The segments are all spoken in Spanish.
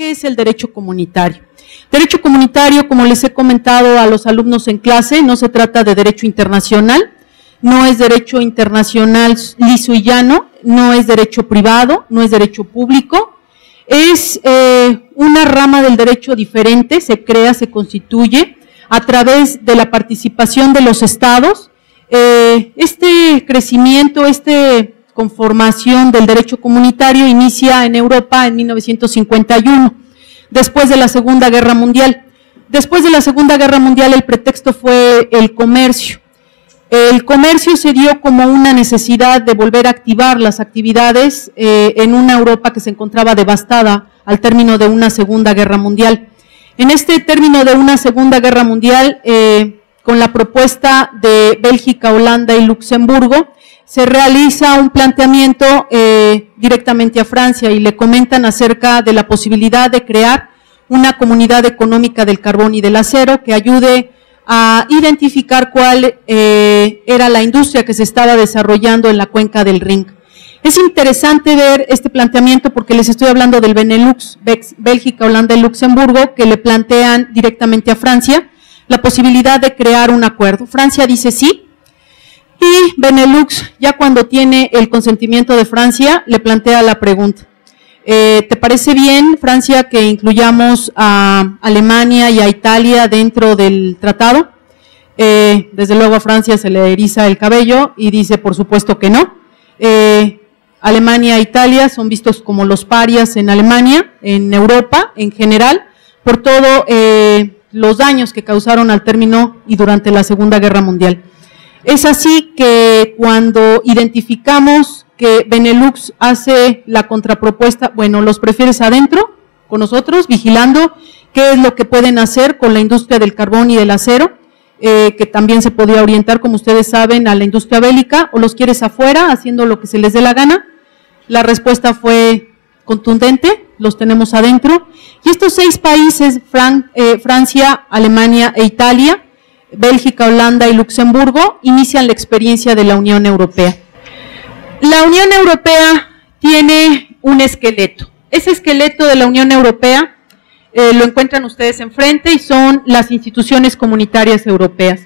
¿Qué es el derecho comunitario? Derecho comunitario, como les he comentado a los alumnos en clase, no se trata de derecho internacional, no es derecho internacional liso y llano, no es derecho privado, no es derecho público, es una rama del derecho diferente, se crea, se constituye a través de la participación de los estados. Este crecimiento, conformación del derecho comunitario inicia en Europa en 1951, después de la Segunda Guerra Mundial. Después de la Segunda Guerra Mundial el pretexto fue el comercio. El comercio se dio como una necesidad de volver a activar las actividades en una Europa que se encontraba devastada al término de una Segunda Guerra Mundial. En este término de una Segunda Guerra Mundial, con la propuesta de Bélgica, Holanda y Luxemburgo, se realiza un planteamiento directamente a Francia y le comentan acerca de la posibilidad de crear una comunidad económica del carbón y del acero que ayude a identificar cuál era la industria que se estaba desarrollando en la cuenca del Rin. Es interesante ver este planteamiento porque les estoy hablando del Benelux, Bélgica, Holanda y Luxemburgo, que le plantean directamente a Francia la posibilidad de crear un acuerdo. Francia dice sí, y Benelux, ya cuando tiene el consentimiento de Francia, le plantea la pregunta: ¿te parece bien, Francia, que incluyamos a Alemania y a Italia dentro del tratado? Desde luego a Francia se le eriza el cabello y dice por supuesto que no. Alemania e Italia son vistos como los parias en Alemania, en Europa en general, por todo los daños que causaron al término y durante la Segunda Guerra Mundial. Es así que cuando identificamos que Benelux hace la contrapropuesta, bueno, los prefieres adentro con nosotros, vigilando qué es lo que pueden hacer con la industria del carbón y del acero, que también se podía orientar, como ustedes saben, a la industria bélica, o los quieres afuera, haciendo lo que se les dé la gana. La respuesta fue contundente: los tenemos adentro. Y estos 6 países, Francia, Alemania e Italia, Bélgica, Holanda y Luxemburgo, inician la experiencia de la Unión Europea. La Unión Europea tiene un esqueleto. Ese esqueleto de la Unión Europea lo encuentran ustedes enfrente y son las instituciones comunitarias europeas.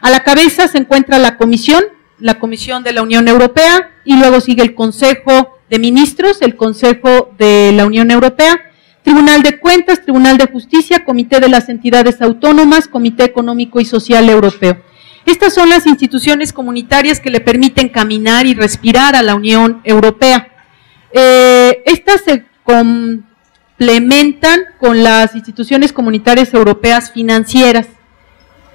A la cabeza se encuentra la Comisión de la Unión Europea, y luego sigue el Consejo de Ministros, el Consejo de la Unión Europea, Tribunal de Cuentas, Tribunal de Justicia, Comité de las Entidades Autónomas, Comité Económico y Social Europeo. Estas son las instituciones comunitarias que le permiten caminar y respirar a la Unión Europea. Estas se complementan con las instituciones comunitarias europeas financieras.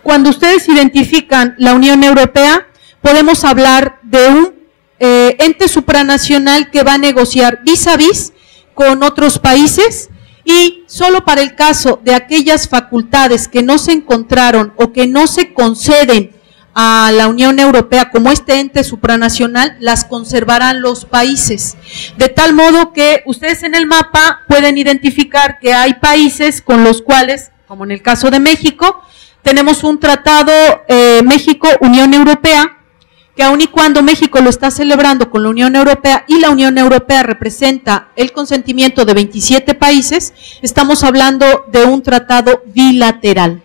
Cuando ustedes identifican la Unión Europea, podemos hablar de un ente supranacional que va a negociar vis a vis con otros países, y solo para el caso de aquellas facultades que no se encontraron o que no se conceden a la Unión Europea como este ente supranacional, las conservarán los países, de tal modo que ustedes en el mapa pueden identificar que hay países con los cuales, como en el caso de México, tenemos un tratado México-Unión Europea, que aun y cuando México lo está celebrando con la Unión Europea y la Unión Europea representa el consentimiento de 27 países, estamos hablando de un tratado bilateral.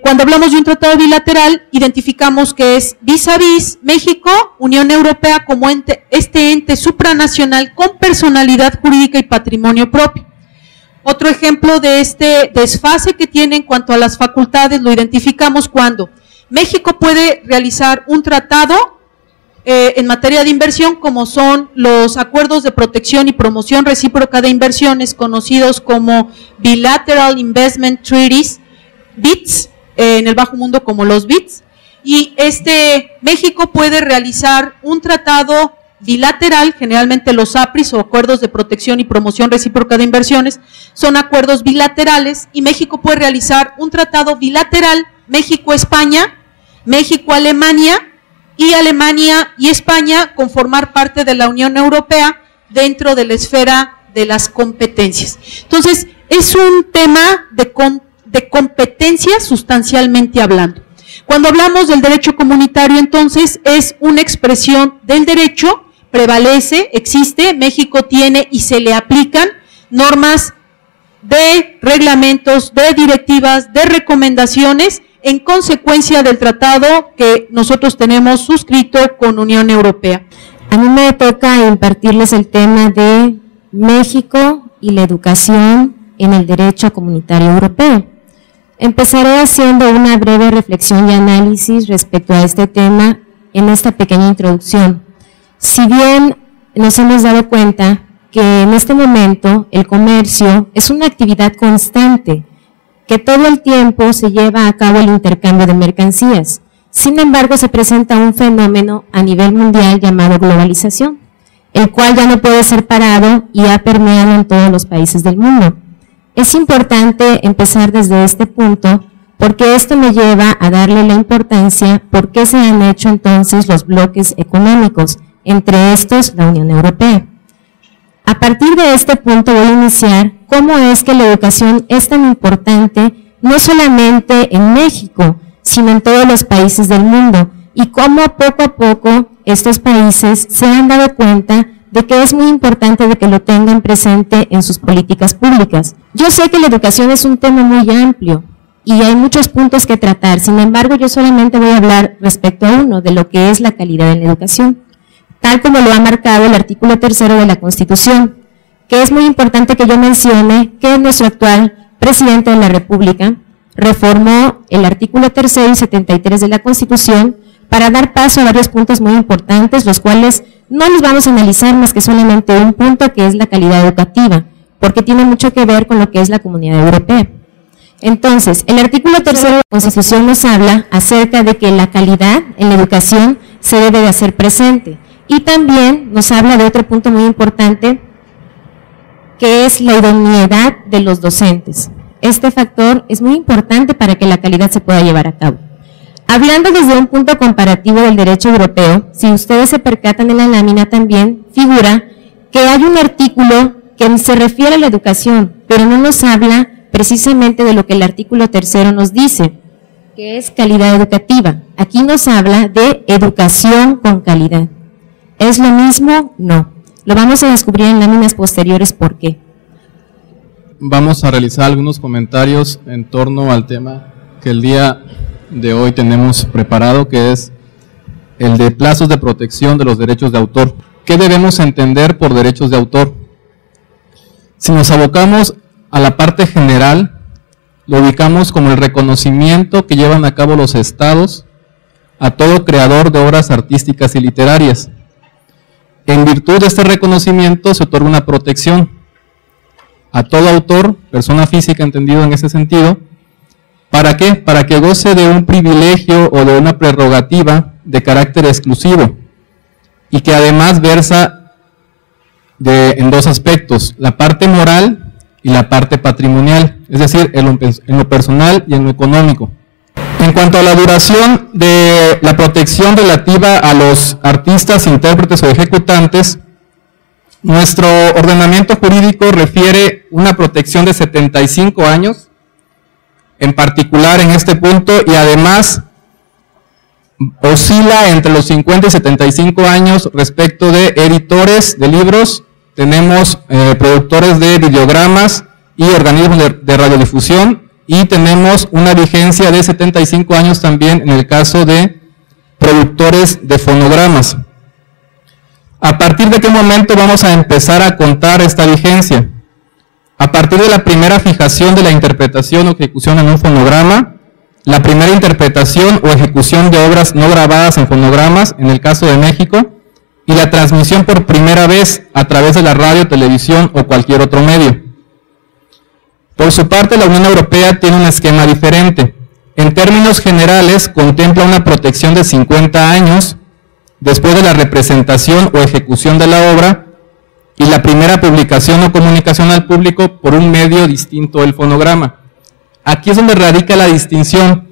Cuando hablamos de un tratado bilateral, identificamos que es vis a vis México, Unión Europea como este ente supranacional con personalidad jurídica y patrimonio propio. Otro ejemplo de este desfase que tiene en cuanto a las facultades lo identificamos cuando México puede realizar un tratado en materia de inversión, como son los acuerdos de protección y promoción recíproca de inversiones, conocidos como Bilateral Investment Treaties, BITs, en el bajo mundo como los BITs, y México puede realizar un tratado bilateral, generalmente los APRIs o acuerdos de protección y promoción recíproca de inversiones, son acuerdos bilaterales, y México puede realizar un tratado bilateral México-España, México-Alemania, y Alemania y España conformar parte de la Unión Europea dentro de la esfera de las competencias. Entonces, es un tema de competencia sustancialmente hablando. Cuando hablamos del derecho comunitario, entonces, es una expresión del derecho, prevalece, existe, México tiene y se le aplican normas de reglamentos, de directivas, de recomendaciones en consecuencia del tratado que nosotros tenemos suscrito con Unión Europea. A mí me toca impartirles el tema de México y la educación en el derecho comunitario europeo. Empezaré haciendo una breve reflexión y análisis respecto a este tema en esta pequeña introducción. Si bien nos hemos dado cuenta que en este momento el comercio es una actividad constante, que todo el tiempo se lleva a cabo el intercambio de mercancías. Sin embargo, se presenta un fenómeno a nivel mundial llamado globalización, el cual ya no puede ser parado y ha permeado en todos los países del mundo. Es importante empezar desde este punto porque esto me lleva a darle la importancia por qué se han hecho entonces los bloques económicos, entre estos la Unión Europea. A partir de este punto voy a iniciar cómo es que la educación es tan importante no solamente en México, sino en todos los países del mundo, y cómo poco a poco estos países se han dado cuenta de que es muy importante de que lo tengan presente en sus políticas públicas. Yo sé que la educación es un tema muy amplio y hay muchos puntos que tratar, sin embargo yo solamente voy a hablar respecto a uno, de lo que es la calidad en la educación, tal como lo ha marcado el artículo 3º de la Constitución, que es muy importante que yo mencione que nuestro actual presidente de la República reformó el artículo 3º y 73 de la Constitución para dar paso a varios puntos muy importantes, los cuales no los vamos a analizar más que solamente un punto, que es la calidad educativa, porque tiene mucho que ver con lo que es la Comunidad Europea. Entonces, el artículo 3º de la Constitución nos habla acerca de que la calidad en la educación se debe de hacer presente, y también nos habla de otro punto muy importante, que es la idoneidad de los docentes. Este factor es muy importante para que la calidad se pueda llevar a cabo. Hablando desde un punto comparativo del derecho europeo, si ustedes se percatan en la lámina también figura que hay un artículo que se refiere a la educación, pero no nos habla precisamente de lo que el artículo 3º nos dice, que es calidad educativa. Aquí nos habla de educación con calidad. ¿Es lo mismo? No. Lo vamos a descubrir en láminas posteriores por qué. Vamos a realizar algunos comentarios en torno al tema que el día de hoy tenemos preparado, que es el de plazos de protección de los derechos de autor. ¿Qué debemos entender por derechos de autor? Si nos abocamos a la parte general, lo ubicamos como el reconocimiento que llevan a cabo los estados a todo creador de obras artísticas y literarias. En virtud de este reconocimiento se otorga una protección a todo autor, persona física entendido en ese sentido. ¿Para qué? Para que goce de un privilegio o de una prerrogativa de carácter exclusivo y que además versa en dos aspectos, la parte moral y la parte patrimonial, es decir, en lo personal y en lo económico. En cuanto a la duración de la protección relativa a los artistas, intérpretes o ejecutantes, nuestro ordenamiento jurídico refiere una protección de 75 años, en particular en este punto, y además oscila entre los 50 y 75 años respecto de editores de libros, tenemos productores de videogramas y organismos de radiodifusión, y tenemos una vigencia de 75 años también en el caso de productores de fonogramas. ¿A partir de qué momento vamos a empezar a contar esta vigencia? A partir de la primera fijación de la interpretación o ejecución en un fonograma, la primera interpretación o ejecución de obras no grabadas en fonogramas, en el caso de México, y la transmisión por primera vez a través de la radio, televisión o cualquier otro medio. Por su parte, la Unión Europea tiene un esquema diferente. En términos generales, contempla una protección de 50 años después de la representación o ejecución de la obra y la primera publicación o comunicación al público por un medio distinto del fonograma. Aquí es donde radica la distinción,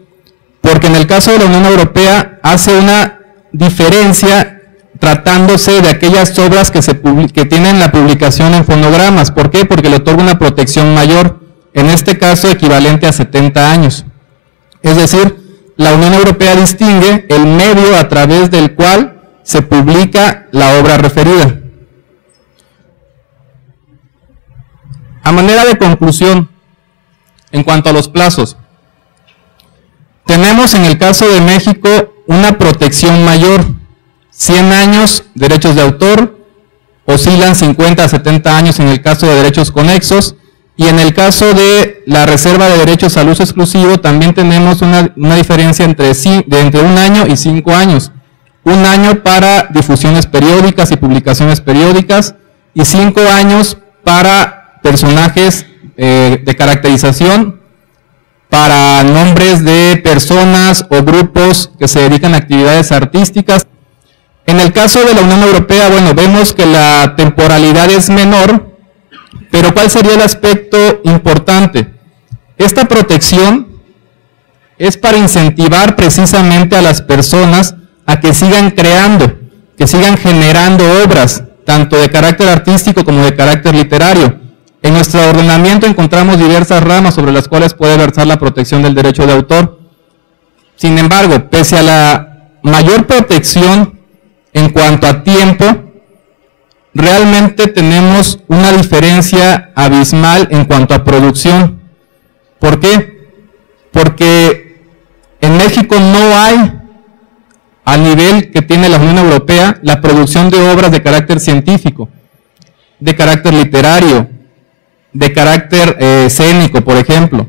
porque en el caso de la Unión Europea hace una diferencia tratándose de aquellas obras que tienen la publicación en fonogramas. ¿Por qué? Porque le otorga una protección mayor, en este caso equivalente a 70 años. Es decir, la Unión Europea distingue el medio a través del cual se publica la obra referida. A manera de conclusión, en cuanto a los plazos, tenemos en el caso de México una protección mayor, 100 años derechos de autor, oscilan 50 a 70 años en el caso de derechos conexos, y en el caso de la reserva de derechos al uso exclusivo también tenemos una diferencia entre 1 año y 5 años. 1 año para difusiones periódicas y publicaciones periódicas, y 5 años para personajes de caracterización, para nombres de personas o grupos que se dedican a actividades artísticas. En el caso de la Unión Europea, bueno, vemos que la temporalidad es menor, pero ¿cuál sería el aspecto importante? Esta protección es para incentivar precisamente a las personas a que sigan creando, que sigan generando obras, tanto de carácter artístico como de carácter literario. En nuestro ordenamiento encontramos diversas ramas sobre las cuales puede versar la protección del derecho de autor. Sin embargo, pese a la mayor protección en cuanto a tiempo, realmente tenemos una diferencia abismal en cuanto a producción. ¿Por qué? Porque en México no hay, al nivel que tiene la Unión Europea, la producción de obras de carácter científico, de carácter literario, de carácter escénico, por ejemplo.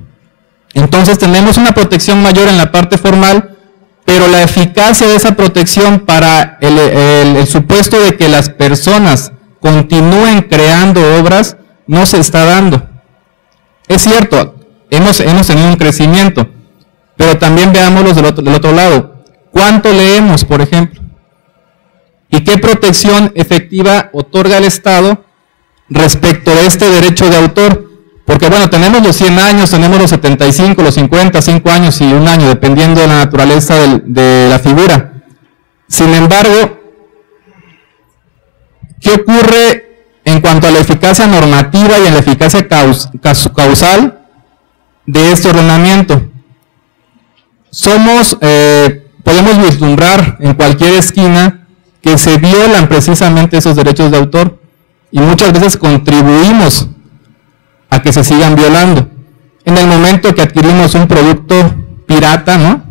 Entonces tenemos una protección mayor en la parte formal, pero la eficacia de esa protección para el supuesto de que las personas continúen creando obras no se está dando. Es cierto, hemos tenido un crecimiento, pero también veámoslo del otro lado. ¿Cuánto leemos, por ejemplo? ¿Y qué protección efectiva otorga el Estado respecto de este derecho de autor? Porque bueno, tenemos los 100 años, tenemos los 75, los 50, 5 años y 1 año, dependiendo de la naturaleza de la figura. Sin embargo, ¿qué ocurre en cuanto a la eficacia normativa y en la eficacia causal de este ordenamiento? Podemos vislumbrar en cualquier esquina que se violan precisamente esos derechos de autor y muchas veces contribuimos a que se sigan violando. En el momento que adquirimos un producto pirata, ¿no?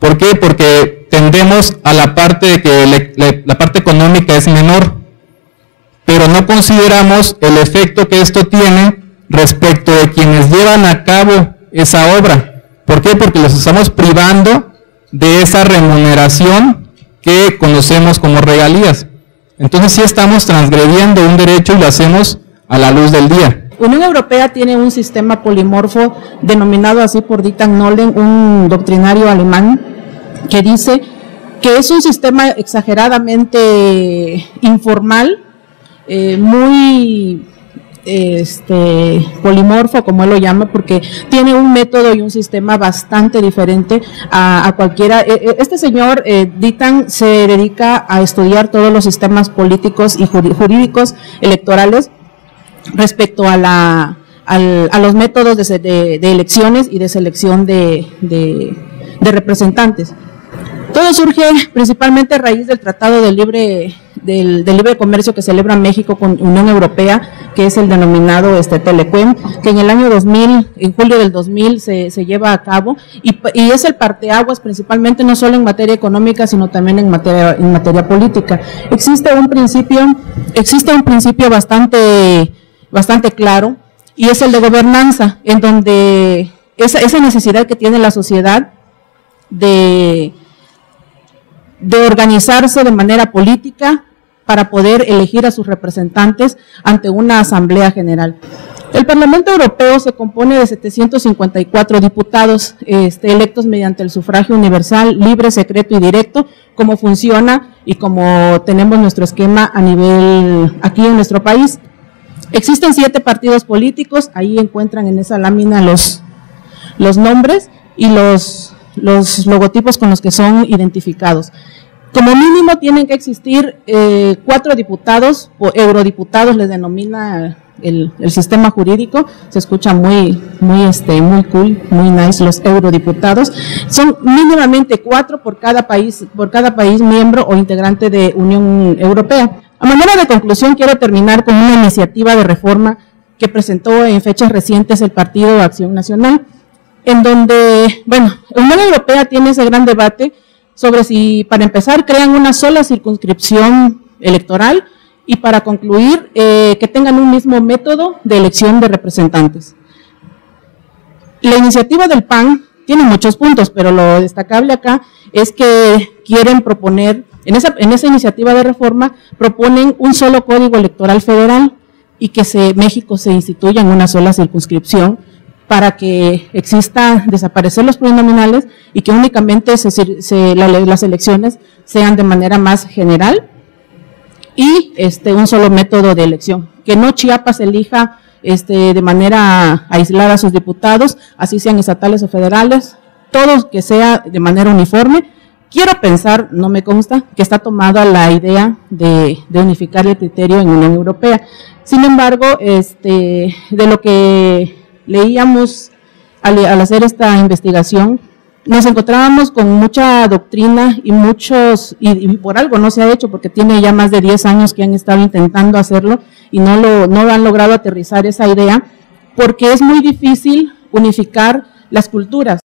¿Por qué? Porque tendemos a la parte de que la parte económica es menor, pero no consideramos el efecto que esto tiene respecto de quienes llevan a cabo esa obra. ¿Por qué? Porque los estamos privando de esa remuneración que conocemos como regalías. Entonces sí estamos transgrediendo un derecho y lo hacemos a la luz del día. Unión Europea tiene un sistema polimorfo denominado así por Dieter Nolen, un doctrinario alemán, que dice que es un sistema exageradamente informal, muy polimorfo, como él lo llama, porque tiene un método y un sistema bastante diferente a cualquiera. Este señor, Dieter, se dedica a estudiar todos los sistemas políticos y jurídicos electorales respecto a los métodos de elecciones y de selección de representantes. Todo surge principalmente a raíz del Tratado del Libre Comercio que celebra México con Unión Europea, que es el denominado Telequem, que en el año 2000, en julio del 2000 se lleva a cabo, y es el parteaguas principalmente no solo en materia económica, sino también en materia política. Existe un principio bastante claro, y es el de gobernanza, en donde esa necesidad que tiene la sociedad de organizarse de manera política para poder elegir a sus representantes ante una asamblea general. El Parlamento Europeo se compone de 754 diputados electos mediante el sufragio universal, libre, secreto y directo, como funciona y como tenemos nuestro esquema a nivel aquí en nuestro país. Existen 7 partidos políticos, ahí encuentran en esa lámina los nombres y los logotipos con los que son identificados. Como mínimo tienen que existir 4 diputados o eurodiputados, les denomina el sistema jurídico, se escucha muy cool, muy nice, los eurodiputados. Son mínimamente 4 por cada país miembro o integrante de Unión Europea. A manera de conclusión, quiero terminar con una iniciativa de reforma que presentó en fechas recientes el Partido Acción Nacional, en donde, bueno, la Unión Europea tiene ese gran debate sobre si, para empezar, crean una sola circunscripción electoral y para concluir, que tengan un mismo método de elección de representantes. La iniciativa del PAN tiene muchos puntos, pero lo destacable acá es que quieren proponer, en esa iniciativa de reforma, proponen un solo código electoral federal y que México se instituya en una sola circunscripción para que desaparecer los plurinominales y que únicamente las elecciones sean de manera más general y un solo método de elección. Que no Chiapas elija de manera aislada a sus diputados, así sean estatales o federales, todo que sea de manera uniforme. Quiero pensar, no me consta, que está tomada la idea de unificar el criterio en Unión Europea. Sin embargo, de lo que leíamos al hacer esta investigación, nos encontrábamos con mucha doctrina y y por algo no se ha hecho, porque tiene ya más de 10 años que han estado intentando hacerlo y no han logrado aterrizar esa idea, porque es muy difícil unificar las culturas.